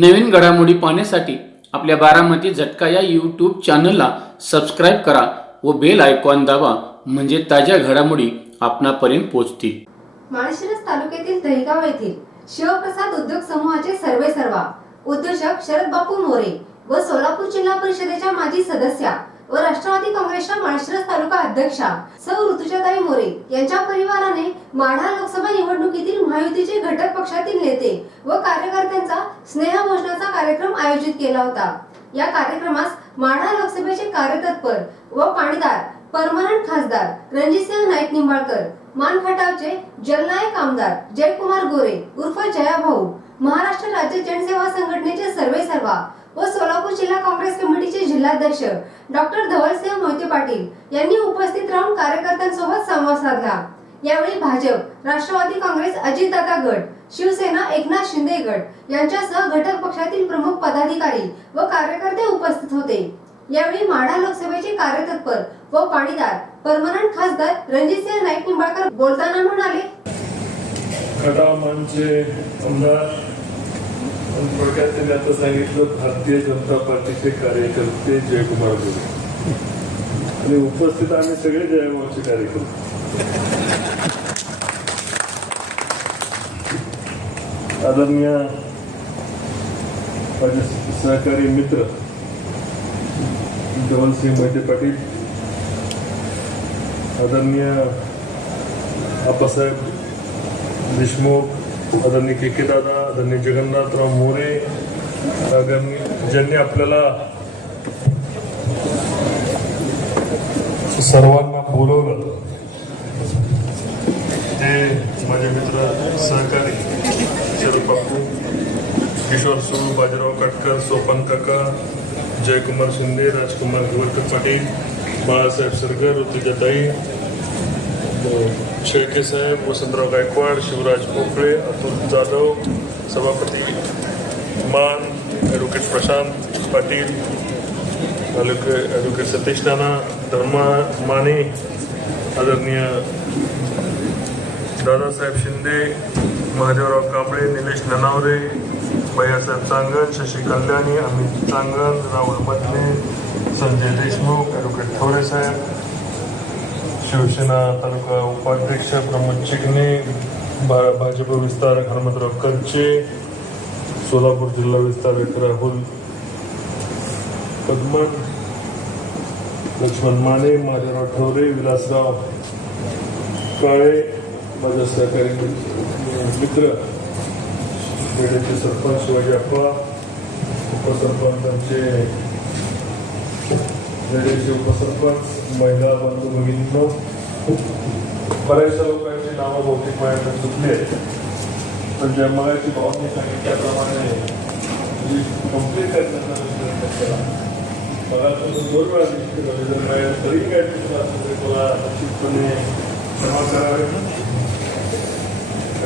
नवीन घडामोडी पाहण्यासाठी आपल्या बारामती झटका या यूट्यूब चॅनलला सबस्क्राईब करा व बेल आयकॉन दाबा म्हणजे ताज्या घडामोडी आपणापर्यंत पोहोचतील. माळशिरस तालुक्यातील दहिगाव येथील शिवप्रसाद उद्योग समूहाचे सर्वे सर्वा उद्योजक शरद बापू मोरे व सोलापूर जिल्हा परिषदेच्या माजी सदस्या व राष्ट्रवादी काँग्रेसच्या माळशिरस तालुका अध्यक्षा सौ. ऋतुजाताई मोरे यांच्या परिवाराने माढा लोकसभा निवडणुकीतील महायुतीचे घटक पक्षातील नेते व कार्यकर्त्यांचा स्नेहभोजनाचा कार्यक्रम आयोजित केला होता. या कार्यक्रमास माढा लोकसभेचे कार्यतत्पर व पाणीदार परमनंट खासदार रणजितसिंह नाईक निंबाळकर मान खटावचे जलनायक आमदार जयकुमार गोरे उर्फ जया भाऊ महाराष्ट्र राज्य जनसेवा संघटनेचे सर्वे सर्वा व सोलापूर जिल्हा काँग्रेस कमिटीचे जिल्हाध्यक्ष डॉक्टर धवलसिंह मोहिते पाटील यांनी उपस्थित राहून कार्यकर्त्यांसोबत संवाद साधला. यावेळी भाजप राष्ट्रवादी काँग्रेस अजितदादा गट शिवसेना एकनाथ शिंदे गट यांच्यासह घटक पक्षातील प्रमुख पदाधिकारी व कार्यकर्ते उपस्थित होते. यावेळी माढा लोकसभेचे कार्यतत्पर व पाणीदार परमनंट खासदार रणजितसिंह नाईक निंबाळकर बोलताना म्हणाले खटाव आमदार आणि थोडक्यात त्यांनी आता सांगितलं भारतीय जनता पार्टीचे कार्यकर्ते जयकुमार गोरे आणि उपस्थित आम्ही सगळे जयभावचे कार्यकर्ते आदरणीय माझे सहकारी मित्र धवलसिंह मोहिते पाटील आदरणीय आप्पासाहेब देशमुख आदरणीय के के दादा आदरणीय जगन्नाथराव मोरे ज्यांनी आपल्याला सर्वांना बोलवलं ते माझे मित्र सहकारी शरद बापू किशोर सुरू बाजीराव काटकर सोपान काका जयकुमार शिंदे राजकुमार गोरकर पाटील बाळासाहेब सरगर ऋतुजाताई शेळके साहेब वसंतराव गायकवाड शिवराज पोकळे अतुल जाधव सभापती मान advocate Prashant Patil advocate advocate Satish Nana Dharma Mane आदरणीय दादासाहेब शिंदे महादेवराव कांबळे निलेश ननावरे भैयासाहेब चांगण शशी कल्याणी अमित चांगण राहुल मधले संजय देशमुख ॲडव्होकेट थोरे साहेब शिवसेना तालुका उपाध्यक्ष प्रमोद चिकणे भा- भाजप विस्तार हनुमंतराव कंचे सोलापूर जिल्हा विस्तार राहुल पद्मन लक्ष्मण माने महादेवराव ठवरे विलासराव काळे माझ्या सहकारी मित्र- मित्र खेड्याचे सरपंच शिवाजी अप्पा उपसरपंचांचे खेड्याचे उपसरपंच महिला बंधू भगिनींनो बऱ्याचशा लोकांची नावं भौतिक माझ्याकडे चुकली आहेत. पण ज्या मगाची भावांनी सांगितल्याप्रमाणे कंप्लीट करण्याचा प्रयत्न केला. मला तुम्ही दोन वेळा दिसते जर माझ्या तरी काय चुकलं असं तर मला निश्चितपणे क्षमा करावे.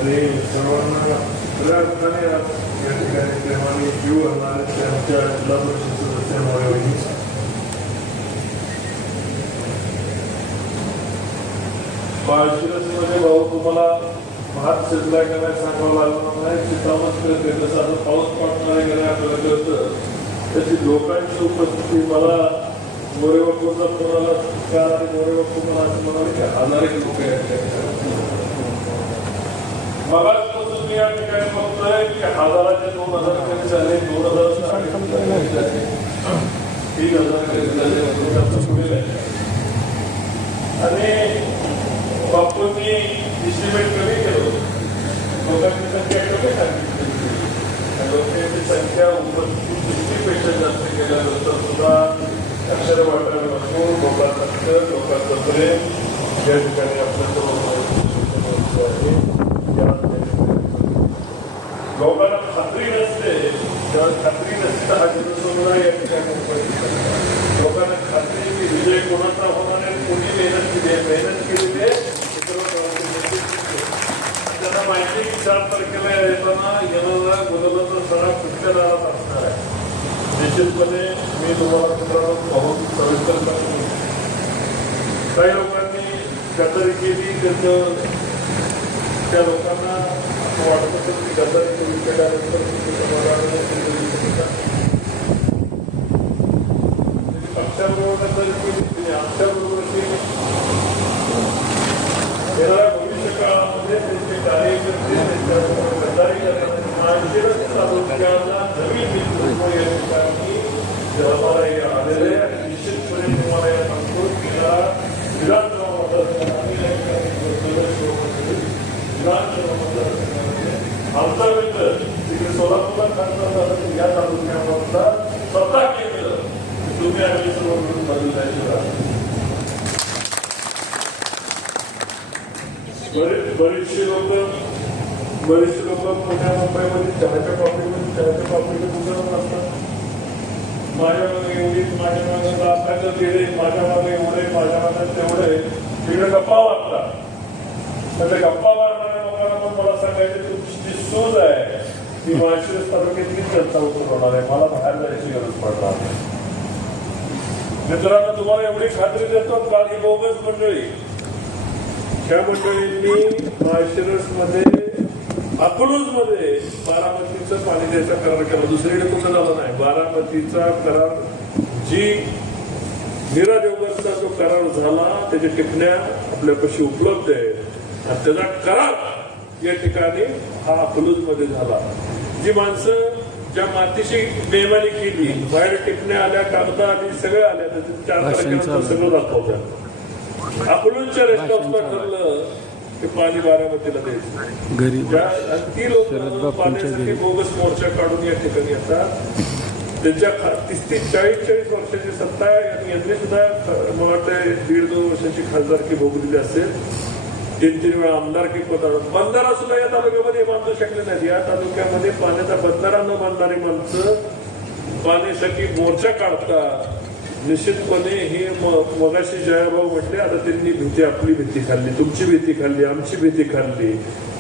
आणि सर्वांना खऱ्या अर्थाने आज या ठिकाणी प्रेमाने जीव आणणारे आमच्या जिल्हा परिषद सदस्यांमुळे होईल बाळशिरसमध्ये भाऊ तुम्हाला भात शिजला का नाही सांगावं लागणार नाही. चितामच करते जसं आता पाऊस पडणार आहे का नाही आपल्याला कळतं. त्याची लोकांची उपस्थिती मला मोरेबापूचा फोन आला काल आणि मोरेबापू मला असं म्हणाले की हजार एक लोक आहेत. मगाचपासून मी या ठिकाणी बघतोय की हजाराचे दोन हजार कमी झाले दोन हजार तीन हजार कमी झाले. आणि बापूंनी इस्टिमेट कमी केलं लोकांची संख्या कमी सांगितली लोकांची संख्या उपस्थितीपेक्षा जास्त केल्यानंतर सुद्धा अक्षर वाटायला नको. लोकांचा अक्षर लोकांचं प्रेम. या ठिकाणी आपल्या लोकांना खात्री नसते. जेव्हा खात्री नसते हा जनसमुदाय या ठिकाणी उपस्थित आहे. लोकांना खात्री आहे की विजय कोणाचा होणार आहे कोणी मेहनत केली आहे मेहनत केलेली आहे हे सर्व गावातील नेते शिकले. त्यांना माहिती आहे की चार तारखेला येताना येणाऱ्या मुलांचा सगळा कुठल्या दारात असणार आहे निश्चितपणे मी तुम्हाला मित्रांनो पाहून सविस्तर सांगतो काही लोकांनी गद्दारी केली त्याचं त्या लोकांना असं वाटत असेल की गद्दारी केल्यानंतर तुम्ही समाधान केली आमच्याबरोबर केली येणाऱ्या भविष्य काळामध्ये त्यांचे कार्यकर्ते त्यांच्याबरोबर गद्दारी करण्यासाठी माळशिरस तालुक्याला नवीन नेतृत्व या ठिकाणी जन्माला हे आलेले आहे. आणि निश्चितपणे तुम्हाला या सांगतो की या विधानसभा मतदारसंघामध्ये या ठिकाणी बसलेलं शिवमंदिर विधानसभा मतदारसंघामध्ये आमचा मित्र तिकडे सोलापूरला खासदार झाला की या तालुक्यामधला स्वतः केंद्र तुम्ही आम्ही सर्व मिळून बदलण्याची राहा बरेच बरेचसे लोक बरेचसे लोक पुण्या मुंबईमध्ये चहाच्या कॉफीमध्ये चहाच्या कॉफीमध्ये गुजरत असतात माझ्या मागे एवढी माझ्या मागे लाखाचं गेले माझ्या मागे एवढे माझ्या मागे तेवढे तिकडे गप्पा वाटतात तर गप्पा मारणाऱ्या लोकांना पण मला सांगायचं तुमची जी सूज आहे ती माळशिरस तालुक्यातली चर्चा होणार आहे मला बाहेर जायची गरज पडणार नाही मित्रांनो तुम्हाला एवढी खात्री देतो काल ही बोगस मंडळी त्या मंडळींनी माळशिरसमध्ये अकलूजमध्ये बारामतीचं पाणी द्यायचा करार केला. दुसरीकडे कुठं झाला नाही. बारामतीचा करार जी मीरा देवगरचा जो करार झाला त्याच्या टिपण्या आपल्यापाशी उपलब्ध आहेत. आणि त्याचा करार या ठिकाणी हा अकलूजमध्ये झाला. जी माणसं ज्या मातीशी बेमानी केली बाहेर टिपण्या आल्या कागदा आली सगळ्या आल्या त्याचे चार तारखेनंतर सगळं दाखवतात अकलूजच्या रेस्ट हाऊसला ठरलं ते पाणी बारामतीला द्यायचं. आणि ती लोक पाण्यासाठी. बोगस मोर्चा काढून या ठिकाणी येतात. त्यांच्या तीस ते चाळीस चाळीस वर्षाची सत्ता आहे. आणि यांनी सुद्धा मला वाटतं दीड दोन वर्षाची खासदारकी भोगलेली असेल. तीन तीन वेळा आमदारकी पदावर बंधारा सुद्धा या तालुक्यामध्ये बांधू शकले नाहीत. या तालुक्यामध्ये पाण्याचा बंधारा न बांधणारी माणसं पाण्यासाठी मोर्चा काढतात. निश्चितपणे हे मगाशी जयाभाऊ म्हटले आता त्यांनी भीती आपली भीती खाल्ली तुमची भीती खाल्ली आमची भीती खाल्ली.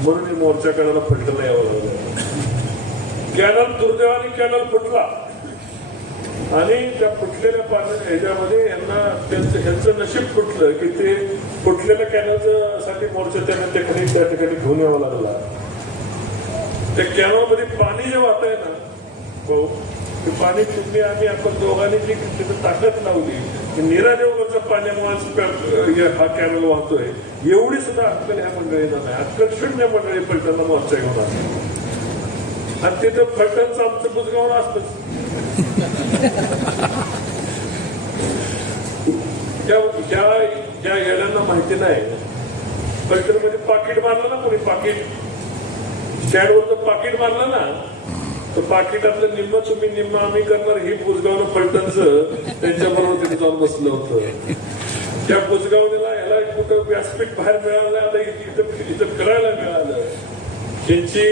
म्हणून हे मोर्चा काढायला फलटणला यावं लागलं. कॅनल दुर्दैवाने कॅनल फुटला. आणि त्या फुटलेल्या पाण्या ह्याच्यामध्ये यांना त्यांचं ह्यांचं नशीब फुटलं की ते फुटलेल्या कॅनलचं साठी मोर्चा त्यांना त्या ठिकाणी त्या ठिकाणी घेऊन यावा लागला. त्या कॅनलमध्ये पाणी जे वाहत आहे ना भाऊ ते पाणी तुम्ही आम्ही आपण दोघांनी जी तिथे ताकद लावली. की पाण्यामुळे हा कॅनल वाहतोय. एवढी सुद्धा अक्कल ह्या मंडळीला नाही अक्कल शून्य मंडळी फलटणला मोर्चा घेऊन आली. आणि तिथं फलटणचं आमचं बुजगावून असतच. ज्या ज्या येड्यांना माहिती नाही. फलटणमध्ये पाकिट मारलं ना कोणी? पाकिट. स्टँडवरचं पाकिट मारलं ना तर पाकिटातलं निम्म तुम्ही निम्म आम्ही करणार ही बुजगावनं फलटणचं त्यांच्याबरोबर तिथे जाऊन बसलं होतं. त्या बुजगावणीला याला कुठं व्यासपीठ बाहेर मिळालं आता इथं इथं करायला मिळालं. त्यांची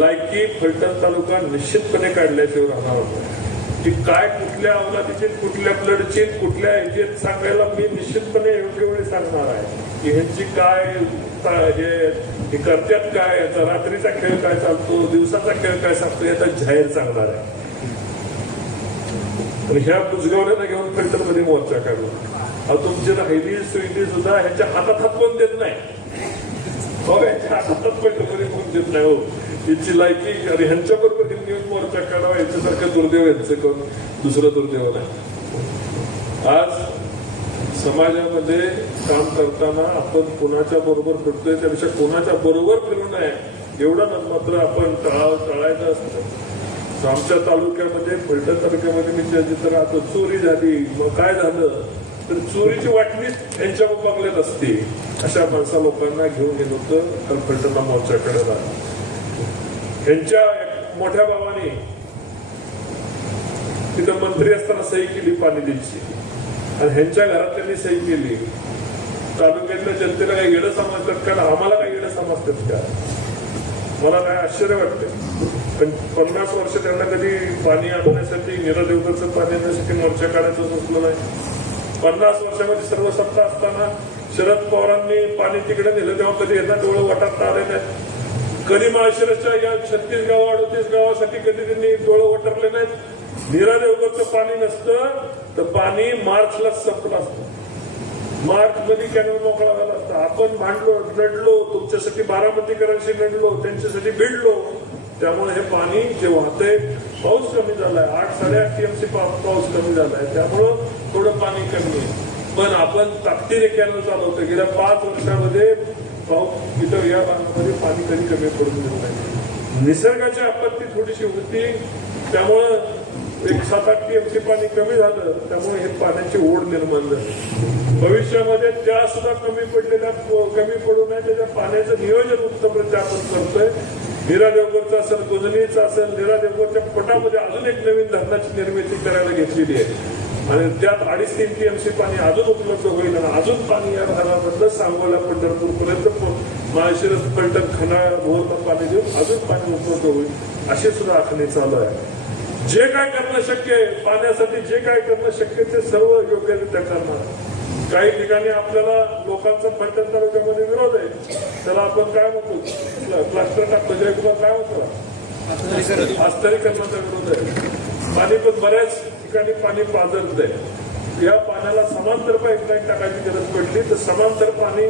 लायकी फलटण तालुका निश्चितपणे काढल्याशिवाय राहणार होता की काय कुठल्या अवलादीचे कुठल्या ब्लडचे कुठल्या ह्याचे सांगायला मी निश्चितपणे योग्य वेळी सांगणार आहे. की ह्यांची काय हे हे करत्यात काय याचा रात्रीचा खेळ काय चालतो दिवसाचा खेळ काय सांगतो याचा जाहीर सांगणार आहे. ह्या बुजगावण्याला घेऊन फिल्टरमध्ये मोर्चा काढला अहो तुमची राहिली सुईली सुद्धा ह्याच्या हातात हात पण देत नाही? हो यांच्या हातात फलटण कोण देत नाही? हो. याची हो. लायकी आणि ह्यांच्या बरोबर हे न्यूज मोर्चा काढावा याच्यासारखं दुर्दैव यांचं कोण? दुसरं दुर्दैव नाही. आज समाजामध्ये काम करताना आपण कोणाच्या बरोबर फिरतोय त्यापेक्षा कोणाच्या बरोबर फिरू नये एवढं मात्र आपण टाळाव टाळायचं असतं. आमच्या तालुक्यामध्ये फलटण तालुक्यामध्ये मी जिथं राहतो चोरी झाली. मग काय झालं? तर चोरीची वाटणीच यांच्या बंगल्यात असते. अशा माणसा लोकांना घेऊन गेलो होतं काल फलटणला मोर्चाकडे राहत यांच्या मोठ्या भावाने तिथं मंत्री असताना सही केली पाणी दिलची आणि ह्यांच्या घरात त्यांनी सही केली. तालुक्यातल्या जनतेला काही येडं समजतात का? आम्हाला काही येडं समजतात का? मला काय आश्चर्य वाटते पण पन्नास वर्ष त्यांना कधी पाणी आणण्यासाठी नीरा पाणी आणण्यासाठी मोर्चा काढायचं असलं नाही. पन्नास वर्षामध्ये सर्व सत्ता असताना शरद पवारांनी पाणी तिकडे नेलं तेव्हा कधी यांना डोळं वाटात आले नाही. कधी माळशिरसच्या या छत्तीस गाव अडतीस गावासाठी कधी त्यांनी डोळं वटरले नाहीत. नीरा देवगरचं पाणी नसतं तर पाणी मार्चला संपलं असतं. मार्च मध्ये कॅनल मोकळा झाला असता. आपण भांडलो लढलो तुमच्यासाठी बारामतीकरांशी लढलो त्यांच्यासाठी भिडलो. त्यामुळे हे पाणी जे वाहतंय पाऊस कमी झालाय. आठ साडेआठ टीएमसी पाऊस कमी झालाय. त्यामुळं थोडं पाणी कमी आहे. पण आपण ताकदीने कॅनल चालवतो गेल्या पाच वर्षामध्ये पाऊस इथं या भागामध्ये पाणी कधी कमी पडून दिलं नाही. निसर्गाची आपत्ती थोडीशी होती. त्यामुळं एक सात आठ टीएमसी पाणी कमी झालं त्यामुळे हे पाण्याची ओढ निर्माण झाली. भविष्यामध्ये ज्या सुद्धा कमी पडलेल्या कमी पडू नये त्याच्या पाण्याचं नियोजन उत्तमरित्या आपण करतोय. नीरा देवगडचं असेल गुजनीचं असेल नीरा देवगडच्या पटामध्ये अजून एक नवीन धरणाची निर्मिती करायला घेतलेली आहे. आणि त्यात अडीच तीन टीएमसी पाणी अजून उपलब्ध होईल आणि अजून पाणी या भागामधलं सांगोला पंढरपूरपर्यंत माळशिरस पलटण खनाळ भोरला पाणी देऊन अजून पाणी उपलब्ध होईल अशी सुद्धा आखणी चालू आहे. जे काय करणं शक्य आहे पाण्यासाठी जे काय करणं शक्य आहे ते सर्व योग्यरित्या करणार. काही ठिकाणी आपल्याला लोकांचा फलटण तालुक्यामध्ये विरोध आहे. त्याला आपण काय म्हणतो? प्लास्टर टाकतो. जयकुमार काय म्हणतो? आस्तरीकरणाचा विरोध आहे. पाणी पण बऱ्याच ठिकाणी पाणी पाजरत आहे. या पाण्याला समांतर पाईपलाईन टाकायची गरज पडली तर समांतर पाणी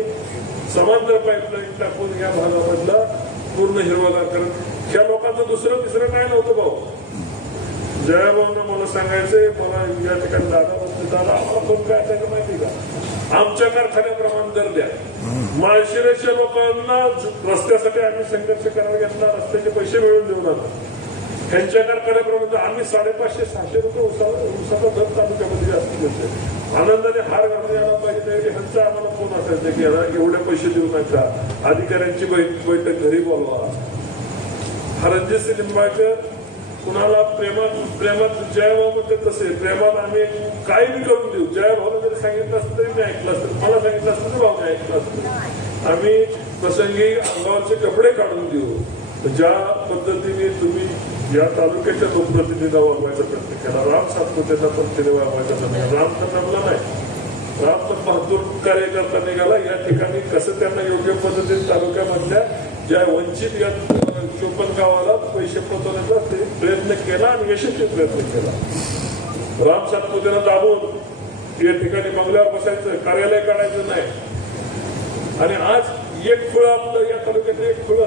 समांतर पाईपलाईन टाकून या भागामधला पूर्ण हिरवागार करत या लोकांचं दुसरं तिसरं काय नव्हतं भाऊ? जयाभाऊंना मला सांगायचंय मला या ठिकाणी दादा म्हणते दादा आम्हाला कोण काय त्याचं माहिती का? आमच्या कारखान्याप्रमाणे दर द्या. माळशिरसच्या लोकांना रस्त्यासाठी आम्ही संघर्ष करायला घेतला रस्त्याचे पैसे मिळवून देऊ नका त्यांच्या कारखान्याप्रमाणे आम्ही साडेपाचशे सहाशे रुपये उसा उसाचा दर तालुक्यामध्ये जास्त देतोय. आनंदाने हार घालून यायला पाहिजे ह्यांचा आम्हाला फोन असायचा की याला एवढे पैसे देऊ नका. अधिकाऱ्यांची बैठक घरी बोलवा. हा रणजित लिंबाळकर कुणाला प्रेमात प्रेमात जय भाऊ म्हणते तसे प्रेमात आम्ही काही बी करून देऊ. जय जयभाऊला जरी सांगितलं असतं तरी मी ऐकलं असतं. मला सांगितलं असतं तर भाऊने ऐकलं असतं. आम्ही प्रसंगी अंगावरचे कपडे काढून देऊ. ज्या पद्धतीने तुम्ही या तालुक्याच्या लोकप्रतिनिधीला वागवायचा प्रयत्न केला. राम सातपुतेचा प्रतिनिधी वागवायचा प्रयत्न राम तर जमला नाही. राम तर बहादूर कार्यकर्ता निघाला. या ठिकाणी कसं त्यांना योग्य पद्धतीने तालुक्यामधल्या ज्या वंचित या चोपन गावाला पैसे पोहोचवण्याचा ते प्रयत्न केला आणि यशस्वी प्रयत्न केला. राम सातपुतेला दाबून या ठिकाणी मंगल्यावर बसायचं कार्यालय काढायचं नाही. आणि आज एक फुळ आपलं या तालुक्यात एक फुळ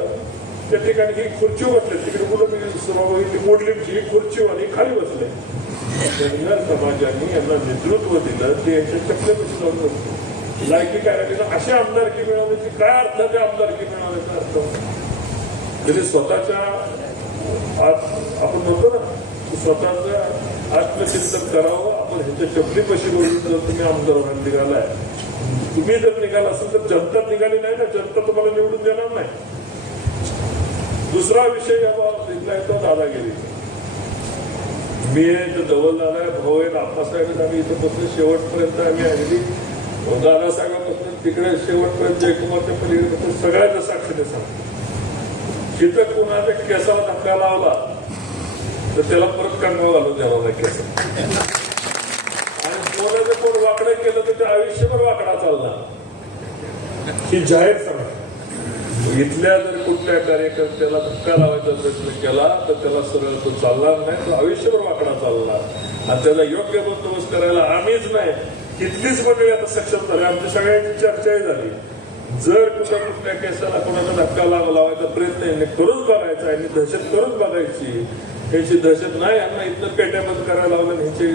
त्या ठिकाणी ही खुर्ची बसले तिकडे मुलं मी सभा ती मोडलीची ही खुर्ची आणि खाली बसले. धनगर समाजाने यांना नेतृत्व दिलं ते यांच्या चपलेपाशी जाऊन बसले लायकी काय अशी आमदारकी मिळवण्याची काय अर्थ त्या आमदारकी मिळवण्याचा अर्थ म्हणजे स्वतःच्या आज आपण म्हणतो ना की स्वतःचं आत्मचिंतन करावं आपण ह्याच्या चपलीपाशी बोलून जर तुम्ही आमदार निघालाय. तुम्ही जर निघाला असेल तर जनता निघाली नाही ना जनता तुम्हाला निवडून देणार नाही. दुसरा विषय या येतो दादागिरी. मी आहे तर धवल दादा भाऊ आहे आप्पासाहेब आम्ही इथं बसून शेवटपर्यंत आम्ही अगदी दादा साहेबापासून तिकडे शेवटपर्यंत जयकुमारच्या पलीकडे बसून सगळ्याच्या साक्षीने सांगतो जिथं कुणाच्या केसाला धक्का लावला तर त्याला परत कंगवा घालून द्यावा लागेल केस. आणि कोणाचं कोण वाकडं केलं तर ते आयुष्यभर वाकडा चालला. ही जाहीर सांगा इथल्या जर कुठल्या कार्यकर्त्याला धक्का लावायचा प्रयत्न केला तर त्याला सरळ तो चालणार नाही तो आयुष्यभर वाकडा चालला. आणि त्याला योग्य बंदोबस्त करायला आम्हीच नाही. तिथलीच मंडळी आता सक्षम झाली. आमच्या सगळ्यांची चर्चाही झाली. जर कुठल्या कुठल्या केसाला कोणाचा धक्का लावा लावायचा प्रयत्न यांनी करून बघायचा आणि दहशत करून बघायची. याची दहशत नाही यांना इथलं पेट्याबंद करायला लावलं ह्याचे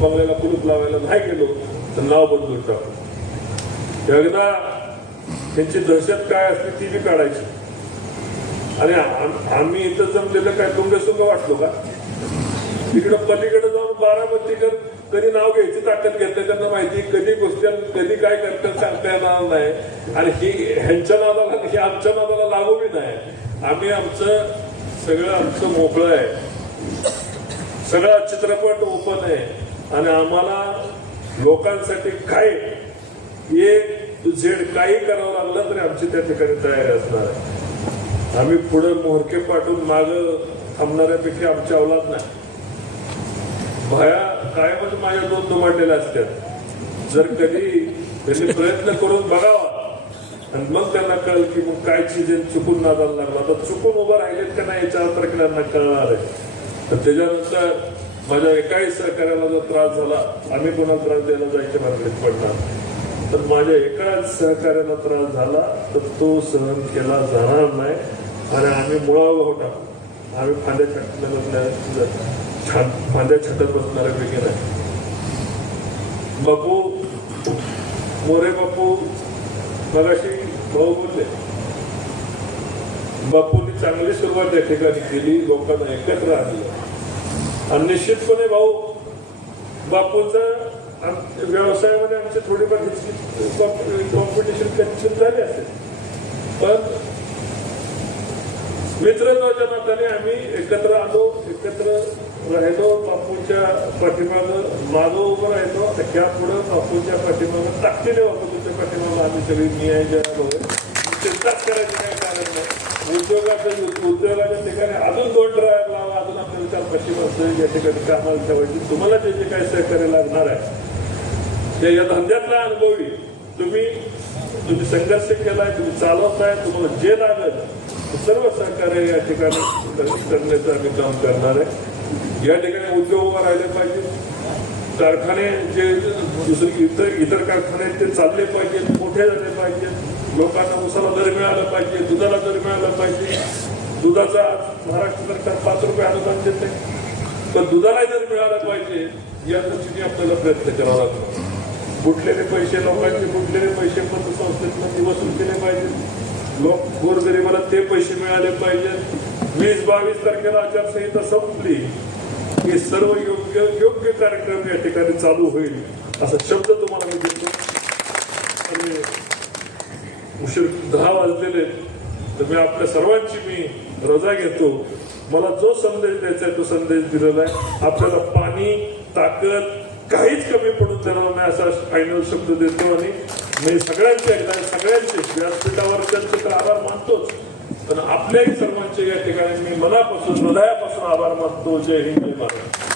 बंगल्याला कुलूप लावायला नाही गेलो तर नाव बदलून टाकू एकदा त्यांची दहशत काय असते ती बी काढायची. आणि आम्ही इथं जमलेलं काय तुंगसुंग वाटलो का? तिकडं पलीकडे जाऊन बारामतीकर कधी नाव घ्यायची ताकद घेतली त्यांना माहिती कधी गोष्टी कधी काय करतात सांगता येणार नाही. आणि ही ह्यांच्या नादाला हे आमच्या नादाला लागू बी नाही. आम्ही आमचं सगळं आमचं मोकळं आहे. सगळा चित्रपट ओपन आहे. आणि आम्हाला लोकांसाठी काय ए तू झेड काही करावं लागलं तरी आमची त्या ठिकाणी तयारी असणार आहे. आम्ही पुढे मोहरके पाठवून माग थांबणाऱ्यापैकी आमची अवलाद नाही. भया कायमच माझ्या दोन दुमाटलेल्या असतात. जर कधी त्यांनी प्रयत्न करून बघावा. आणि मग त्यांना कळल की मग काय चीज चुकून नादाला लागला तर चुकून उभं राहिलेत का नाही याच्या तारखेला त्यांना कळणार आहे. तर त्याच्यानंतर माझ्या एकाही सहकार्याला जर त्रास झाला आम्ही कोणाला त्रास द्यायला जायच्या मार्गात पडणार. तर माझ्या एकाच सहकार्याला त्रास झाला तर तो सहन केला जाणार नाही. आणि आम्ही मुळावं होता आम्ही फांद्या छाटल्या बसल्या माझ्या छातात बसणारा बसणाऱ्यापैकी आहे. बापू मोरे बापू मगाशी भाऊ बोलले. बापूंनी चांगली सुरुवात या ठिकाणी केली लोकांना एकत्र आणलं. आणि निश्चितपणे भाऊ बापूंचा व्यवसायामध्ये आमची थोडीफार कॉम्पिटिशन कन्फ्युजन झाली असेल. पण मित्रत्वाच्या नात्याने आम्ही एकत्र आलो एकत्र राहिलो बापूच्या पाठीमागं मागं उभं राहिलो आता त्या पुढं बापूच्या पाठीमागं ताकदीने बापूच्या पाठीमागं आम्ही सगळी न्यायच्या चिंताच करायची काही कारण नाही. उद्योगाचं उद्योगाच्या ठिकाणी अजून दोन ड्रायव्हर लावा अजून आपल्याला चार पश्चिम असं या ठिकाणी कामाला ठेवायची. तुम्हाला जे जे काही सहकार्य लागणार आहे ते या धंद्यातला अनुभवी तुम्ही तुम्ही संघर्ष केलाय तुम्ही चालवताय तुम्हाला जे लागत सर्व सहकार्य या ठिकाणी करण्याचं आम्ही काम करणार आहे. या ठिकाणी उद्योग उभा राहिले पाहिजे. कारखाने जे दुसरे इतर इतर कारखाने आहेत ते चालले पाहिजेत मोठे झाले पाहिजेत. लोकांना उसाला दर मिळाला पाहिजे दुधाला दर मिळाला पाहिजे. दुधाचा महाराष्ट्र सरकार पाच रुपये अनुदान देते. तर दुधाला जर मिळाला पाहिजे या दृष्टीने आपल्याला प्रयत्न करावा लागतो. फुटलेले पैसे लोकांचे फुटलेले पैसे पतसंस्थेतून वसूल केले पाहिजे लोक गोरगरिबाला ते पैसे मिळाले पाहिजेत. वीस बावीस तारखेला आचारसंहिता संपली की सर्व योग्य योग्य कार्यक्रम या ठिकाणी चालू होईल असा शब्द तुम्हाला मी देतो. आणि उशीर दहा वाजलेले तर मी आपल्या सर्वांची मी रजा घेतो. मला जो संदेश द्यायचा आहे तो संदेश दिलेला आहे. आपल्याला पाणी ताकद काहीच कमी पडून देणार नाही असा फायनल शब्द देतो. आणि मी सगळ्यांचे एकदा सगळ्यांचे व्यासपीठावर त्यांचे तर आभार मानतोच. पण आपल्याही सर्वांचे या ठिकाणी मी मनापासून हृदयापासून आभार मानतो. जय हिंद जय महाराष्ट्र